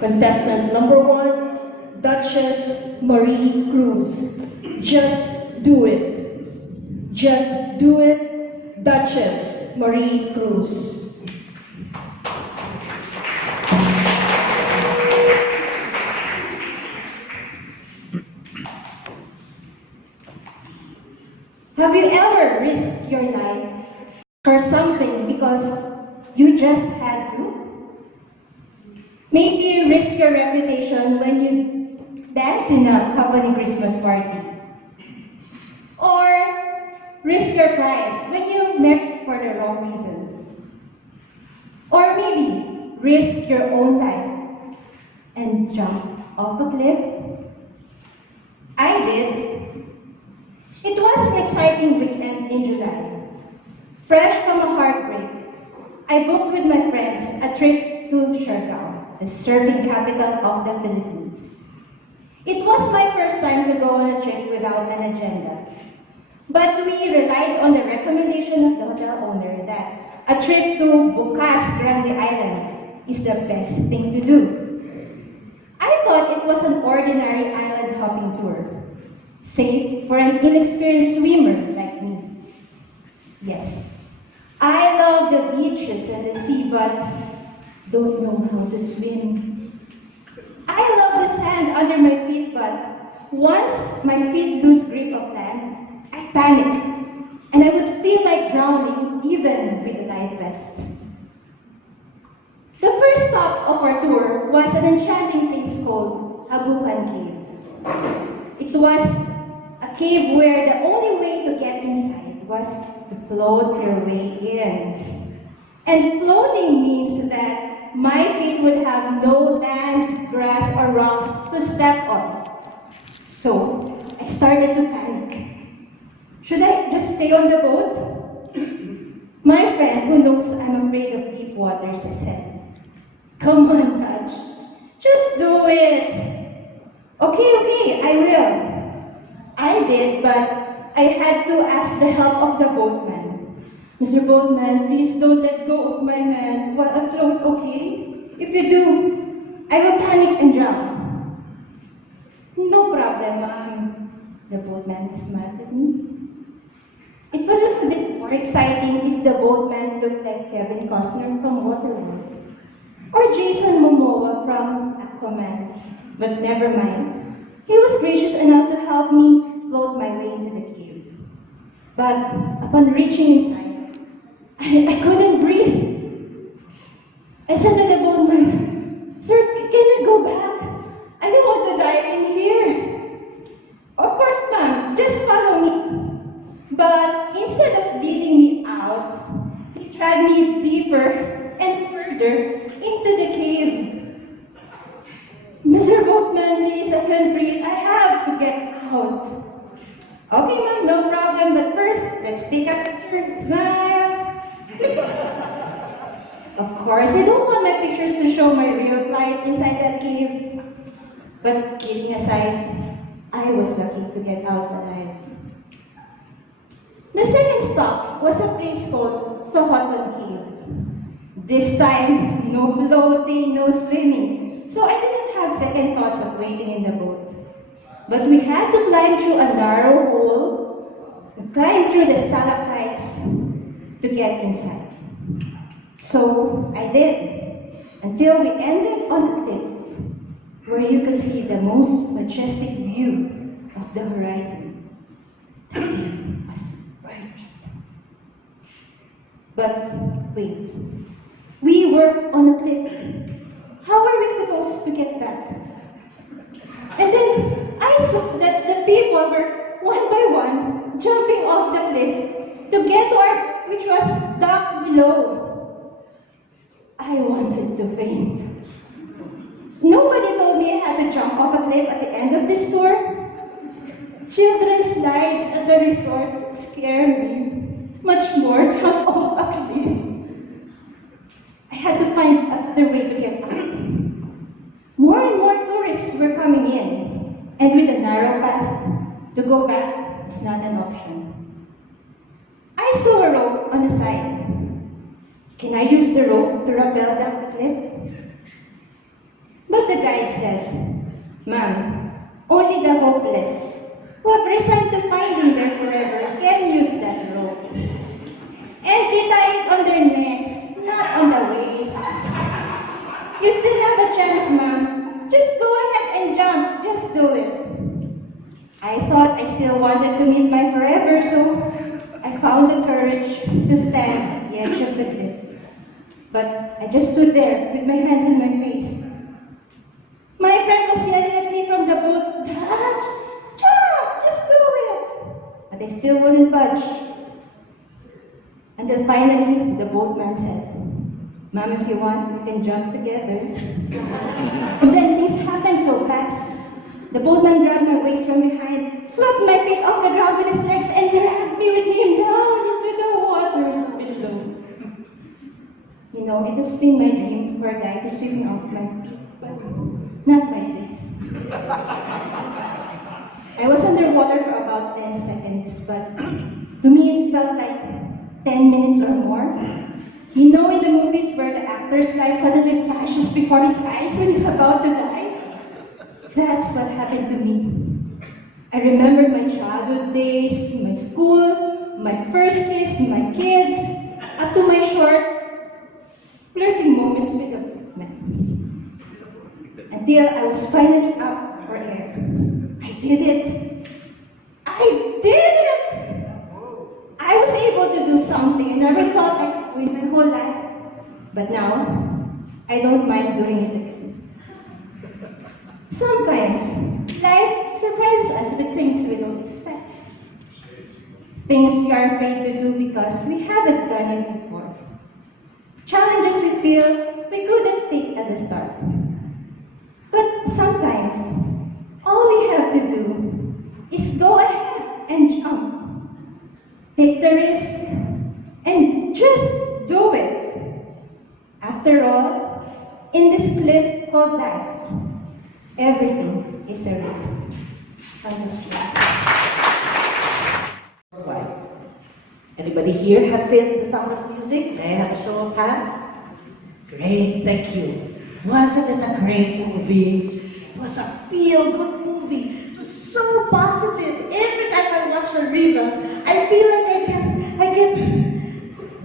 Contestant number 1, Duchess Marie Cruz. Just do it. Just do it, Duchess Marie Cruz. Have you ever risked your life for something because you just had to? Maybe risk your reputation when you dance in a company Christmas party. Or risk your pride when you married for the wrong reasons. Or maybe risk your own life and jump off a cliff. I did. It was an exciting weekend in July. Fresh from a heartbreak, I booked with my friends a trip to Siargao, the surfing capital of the Philippines. It was my first time to go on a trip without an agenda. But we relied on the recommendation of the hotel owner that a trip to Bukas, Grande Island is the best thing to do. I thought it was an ordinary island hopping tour, safe for an inexperienced swimmer like me. Yes, I love the beaches and the sea, but don't know how to swim. I love the sand under my feet, but once my feet lose grip of land, I panic, and I would feel like drowning even with a life vest. The first stop of our tour was an enchanting place called Abukan Cave. It was a cave where the only way to get inside was to float your way in. And floating means that my feet would have no land, grass, or rocks to step on. So I started to panic. Should I just stay on the boat? My friend, who knows I'm afraid of deep waters, said, "Come on, Touch. Just do it." Okay, I will. I did, but I had to ask the help of the boatman. "Mr. Boatman, please don't let go of my hand while I float, okay? If you do, I will panic and drown." "No problem, ma'am." The boatman smiled at me. It would have been more exciting if the boatman looked like Kevin Costner from Waterworld or Jason Momoa from Aquaman, but never mind. He was gracious enough to help me float my way into the cave. But upon reaching inside, I couldn't breathe. I said to the boatman, "Sir, can we go back? I don't want to die in here." "Of course, ma'am, just follow me." But instead of leading me out, he dragged me deeper and further into the cave. "Mr. Boatman, please, I can't breathe. I have to get out." "Okay, ma'am, no problem. But first, let's take a picture. Smile." Of course, I don't want my pictures to show my real plight inside that cave. But kidding aside, I was lucky to get out alive. The second stop was a place called Sohoton Cave. This time, no floating, no swimming, so I didn't have second thoughts of waiting in the boat. But we had to climb through a narrow hole, climb through the stalactites to get inside. So I did, until we ended on a cliff where you could see the most majestic view of the horizon. The view was perfect. But wait, we were on a cliff. How were we supposed to get back? And then I saw that the people were one by one jumping off the cliff to get to our, which was dock below. I wanted to faint. Nobody told me I had to jump off a cliff at the end of this tour. Children's slides at the resort scare me much more jump off a cliff. I had to find another way to get out. More and more tourists were coming in, and with a narrow path to go back is not an option. I saw a rope on the side. Can I use the rope to rappel down the cliff? But of the guide said, "Ma'am, only the hopeless who have resigned to finding their forever can use that rope. And they tie it on their necks, not on the waist. You still have a chance, ma'am. Just go ahead and jump. Just do it." I thought I still wanted to meet my forever, so I found the courage to stand at the edge of the cliff. But I just stood there with my hands in my face. My friend was yelling at me from the boat, "Dad, jump, just do it." But I still wouldn't budge. Until finally, the boatman said, "Ma'am, if you want, we can jump together." And then things happened so fast. The boatman grabbed my waist from behind, swept my feet off the ground with his legs, and dragged me with him down into the waters below. You know, it has been my dream for a guy to sweep me off my feet, but not like this. I was underwater for about 10 seconds, but to me it felt like 10 minutes or more. You know, in the movies where the actor's life suddenly flashes before his eyes when he's about to die? That's what happened to me. I remember my childhood days, my school, my first kiss, my kids, up to my short, flirting moments with a man. Until I was finally up for air. I did it! I did it! I was able to do something I never thought I could do in my whole life. But now, I don't mind doing it again. Sometimes, life surprises us with things we don't expect. Things we are afraid to do because we haven't done it before. Challenges we feel we couldn't take at the start. But sometimes, all we have to do is go ahead and jump. Take the risk and just do it. After all, in this cliff called life, everything is a risk. I'm just joking. Why? Anybody here has seen The Sound of Music? May I have a show of hands? Great, thank you. Wasn't it a great movie? It was a feel-good movie. It was so positive. Every time I watch a rerun, I feel like I can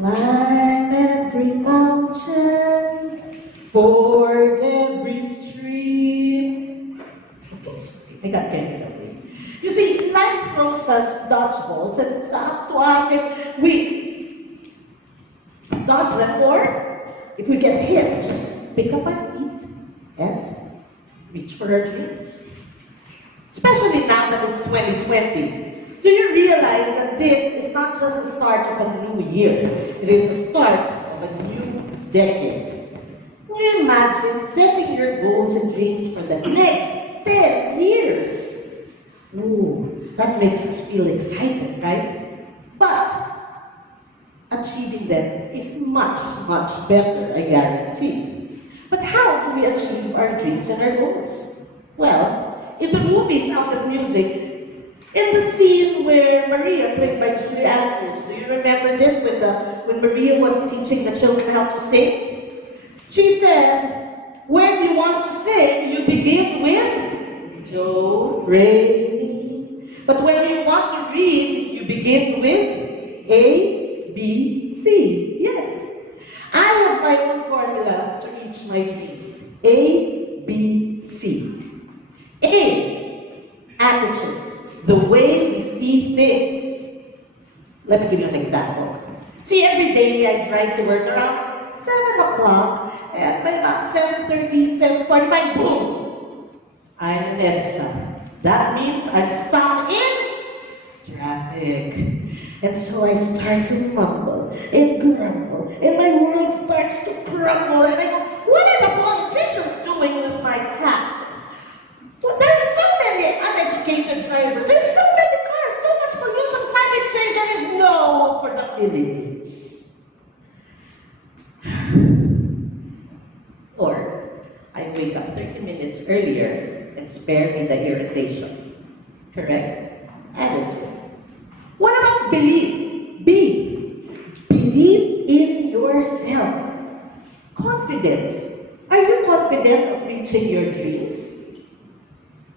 climb every mountain, ford every stream. Okay, sorry, I got carried away. You see, life throws us dodgeballs, and it's up to us if we dodge them or if we get hit, just pick up our feet and reach for our dreams. Especially now that it's 2020. Do you realize that this is not just the start of a new year? It is the start of a new decade. Can you imagine setting your goals and dreams for the next 10 years? Ooh, that makes us feel excited, right? But achieving them is much, much better, I guarantee. But how do we achieve our dreams and our goals? Well, in the movie Sound of Music, in the scene where Maria, played by Jude, do you remember this when Maria was teaching the children how to sing? She said, when you want to sing, you begin with Do, Re, Mi. But when you want to read, you begin with A, B, C. Yes. I have my own formula to reach my dreams. A, B, C. A, attitude. The way we see things. Let me give you an example. See, every day I drive to work around 7 o'clock, and by about 7:30, 7:45, boom! I'm in EDSA. That means I'm stuck in traffic. And so I start to mumble and grumble, and my world starts to crumble, and I go, what are the politicians doing with my taxes? Well, there's so many uneducated drivers, there's so many cars, so much pollution, climate change, there is no hope for the Philippines. Or, I wake up 30 minutes earlier and spare me the irritation. Correct? Attitude. What about belief? B. Believe in yourself. Confidence. Are you confident confident of reaching your dreams?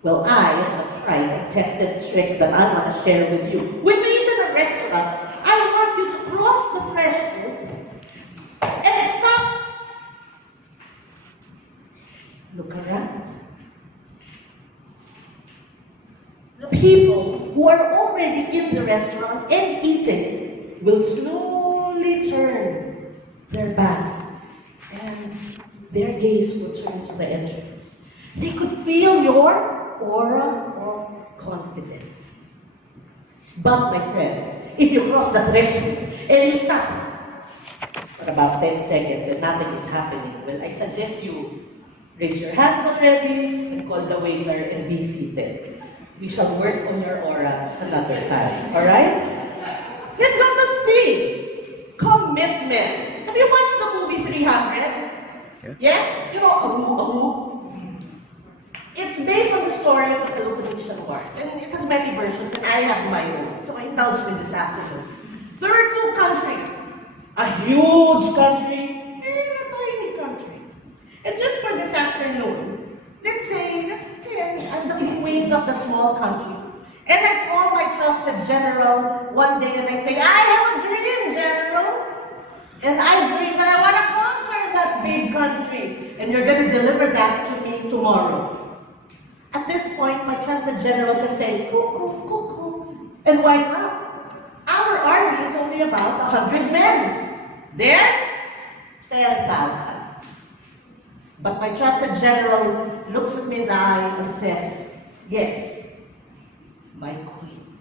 Well, I have tried a tested trick that I want to share with you. When we eat in a restaurant, I want you to cross the threshold and stop. Look around. The people who are already in the restaurant and eating will slowly turn their backs and their gaze will turn to the entrance. They could feel your aura of confidence. But my friends, if you cross the threshold and you stop for about 10 seconds and nothing is happening, well, I suggest you raise your hands already and call the waiter and be seated. We shall work on your aura another time, all right? Let's go to C. Commitment. Have you watched the movie 300? Yeah. Yes? You know, Ahu. It's based on the story of the Peloponnesian Wars, and it has many versions, and I have my own, so I indulge me this afternoon. There are two countries, a huge country and a tiny country. And just for this afternoon, let's pretend I'm the queen of the small country, and I call my trusted general one day and I say, I have a dream, general, and I dream that I want to conquer that big country, and you're going to deliver that to me tomorrow. At this point, my trusted general can say, cuckoo, cuckoo. And why not? Our army is only about 100 men. There's 10,000. But my trusted general looks at me in the eye and says, yes, my queen.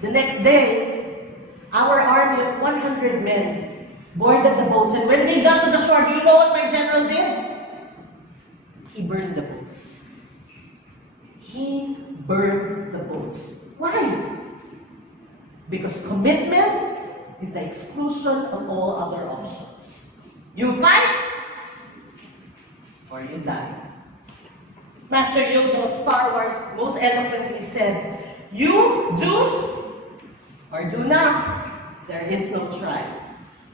The next day, our army of 100 men boarded the boats, and when they got to the shore, do you know what my general did? He burned the boats. He burned the boats. Why? Because commitment is the exclusion of all other options. You fight or you die. Master Yoda of Star Wars most eloquently said, you do or do not. There is no try.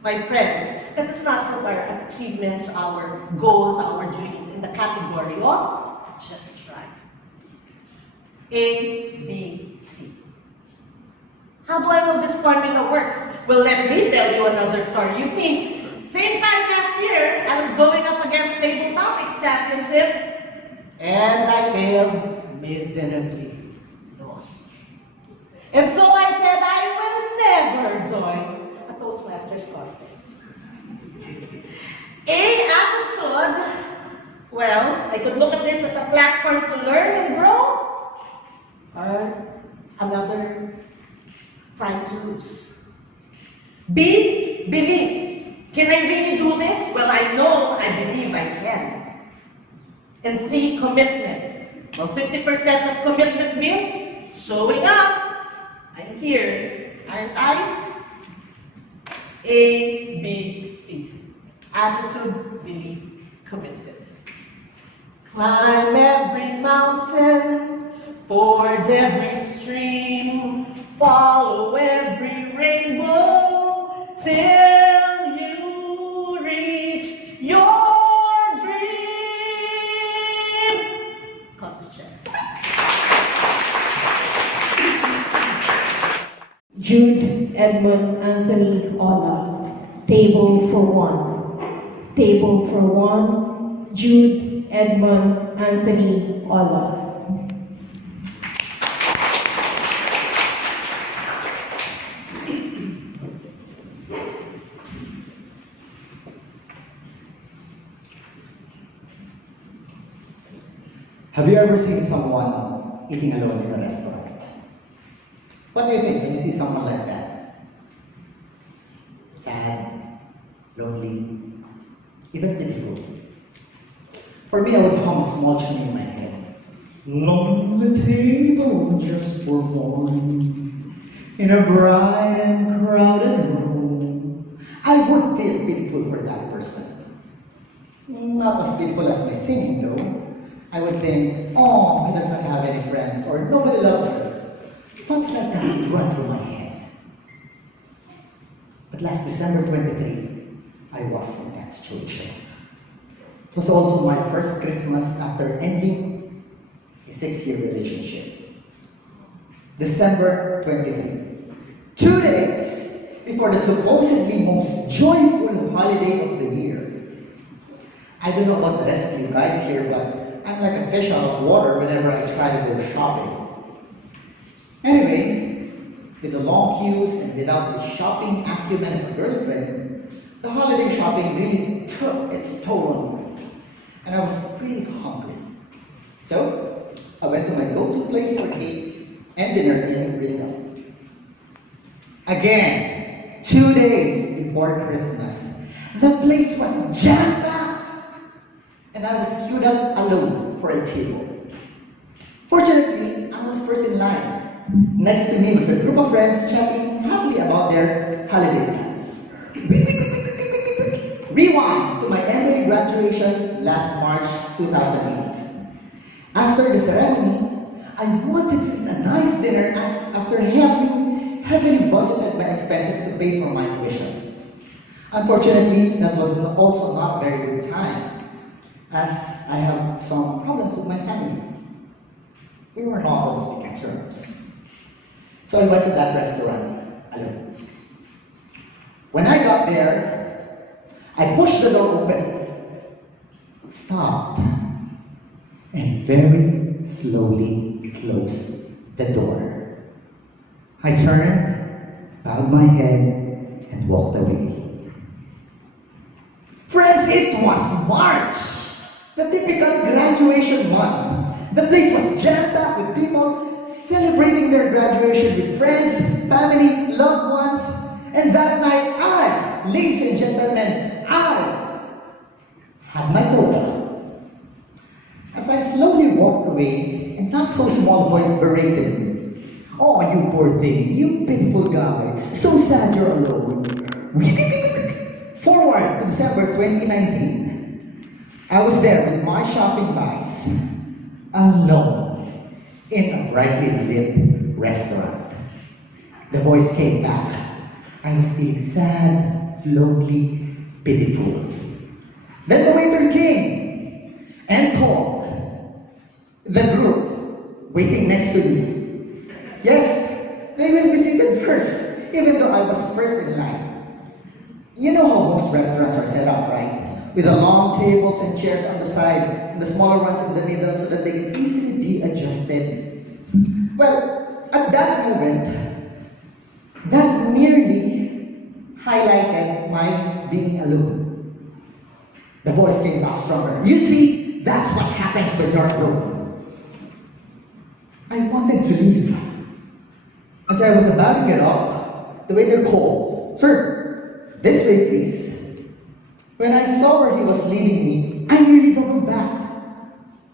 My friends, let us not put our achievements, our goals, our dreams in the category of just try. A, B, C. How do I know this formula works? Well, let me tell you another story. You see, same time last year, I was going up against Table Topics Championship, and I failed miserably, lost. And so I said I will never join a Toastmasters contest. A attitude, well, I could look at this as a platform to learn and grow, or another time to lose. B, belief. Can I really do this? Well, I know, I believe I can. And C, commitment. Well, 50% of commitment means showing up. I'm here, aren't I? A, B, C. Attitude, belief, commitment. Climb every mountain, ford every stream, follow every rainbow, till you reach your dream. Contest check. Jude, Edmon, Anthony, Ola. Table for one. Table for one. Jude, Edmon, Anthony, Ola. Have you ever seen someone eating alone in a restaurant? What do you think when you see someone like that? Sad, lonely, even pitiful. For me, I would hum a small tune in my head. On the table just for one, in a bright and crowded room. I would feel pitiful for that person. Not as pitiful as my singing though. I would think, oh, he doesn't have any friends, or nobody loves her. Thoughts like that would run through my head. But last December 23, I was in that situation. It was also my first Christmas after ending a 6-year relationship. December 23. 2 days before the supposedly most joyful holiday of the year. I don't know about the rest of you guys here, but I'm like a fish out of water whenever I try to go shopping. Anyway, with the long queues and without the shopping acumen of a girlfriend, the holiday shopping really took its toll on me. And I was pretty hungry. So, I went to my go-to place for cake and dinner in Bognot. Again, 2 days before Christmas, the place was jam-packed, and I was queued up alone for a table. Fortunately, I was first in line. Next to me was a group of friends chatting happily about their holiday plans. Rewind to my MBA graduation last March 2008. After the ceremony, I wanted to eat a nice dinner after having heavily budgeted my expenses to pay for my tuition. Unfortunately, that was also not a very good time, as I have some problems with my family. We were not on speaking terms. So I went to that restaurant alone. When I got there, I pushed the door open, stopped, and very slowly closed the door. I turned, bowed my head, and walked away. Friends, it was March, the typical graduation month. The place was jammed-packed with people celebrating their graduation with friends, family, loved ones. And that night, I, ladies and gentlemen, I had my toga. As I slowly walked away, a not so small voice berated me. Oh, you poor thing, you pitiful guy, so sad you're alone. Forward to December 2019. I was there with my shopping bags, alone, in a brightly lit restaurant. The voice came back. I was feeling sad, lonely, pitiful. Then the waiter came and called the group waiting next to me. Yes, they will be seated first, even though I was first in line. You know how most restaurants are set up, right? With the long tables and chairs on the side, and the smaller ones in the middle so that they can easily be adjusted. Well, at that moment, that merely highlighted my being alone. The voice came back stronger. You see, that's what happens with your group. I wanted to leave. As I was about to get up, the waiter called, "Sir, this way please." When I saw where he was leading me, I nearly doubled back.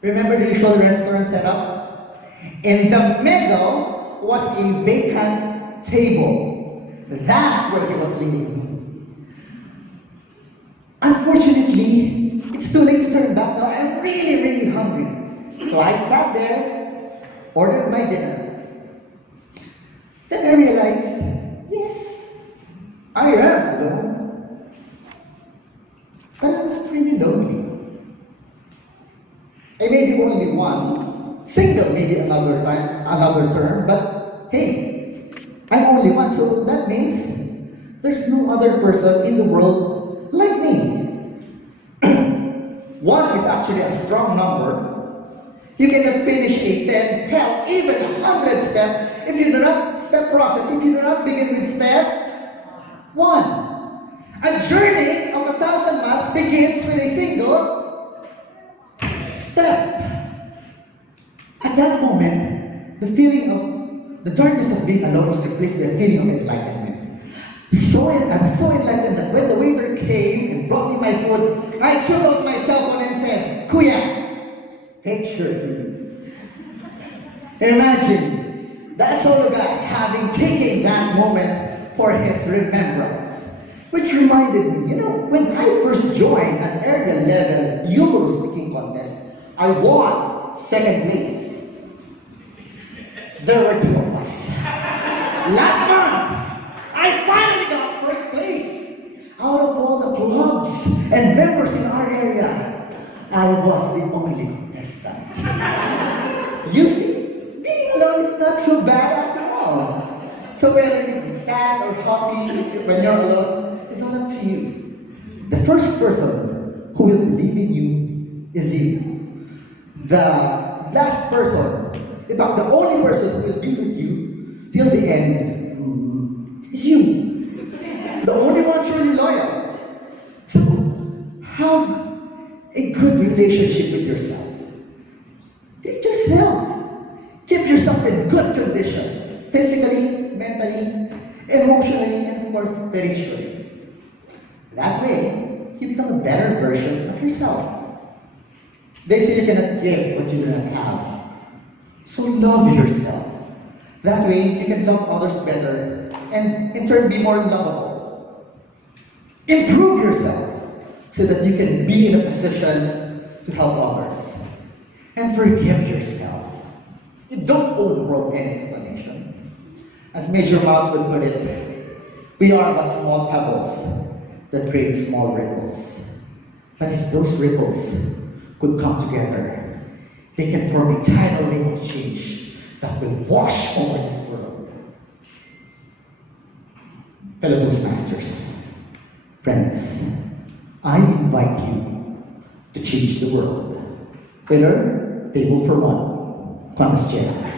Remember the usual restaurant setup? In the middle was a vacant table. That's where he was leading me. Unfortunately, it's too late to turn back now. I'm really, really hungry. So I sat there, ordered my dinner. Then I realized, yes, I am alone. But I was pretty lonely. I may be only one, single maybe another term, but hey, I'm only one, so that means there's no other person in the world like me. One is actually a strong number. You cannot finish a 10, hell, even 100 step if you do not begin with step 1. A journey of 1,000 miles begins with a single step. At that moment, the feeling of the darkness of being alone was replaced by a feeling of enlightenment. I was so enlightened that when the waiter came and brought me my food, I took out my cell phone and said, "Kuya, picture please." Imagine that solo guy having taken that moment for his remembrance. Which reminded me, when I first joined an area level Euro speaking contest, I won second place. There were 2 of us. Last month, I finally got first place. Out of all the clubs and members in our area, I was the only contestant. You see, being alone is not so bad after all. So whether you be sad or happy when you're alone, it's all up to you. The first person who will believe in you is you. The last person, in fact, the only person who will be with you till the end is you. The only one truly loyal. So, have a good relationship with yourself. Take yourself. Keep yourself in good condition. Physically, mentally, emotionally, and of course, spiritually. That way, you become a better version of yourself. They say you cannot give what you do not have. So love yourself. That way, you can love others better and in turn be more lovable. Improve yourself so that you can be in a position to help others. And forgive yourself. You don't owe the world any explanation. As Major Miles would put it, we are but small pebbles that create small ripples. But if those ripples could come together, they can form a tidal wave of change that will wash over this world. Fellow Toastmasters, friends, I invite you to change the world. Winner, table for one. Contestants.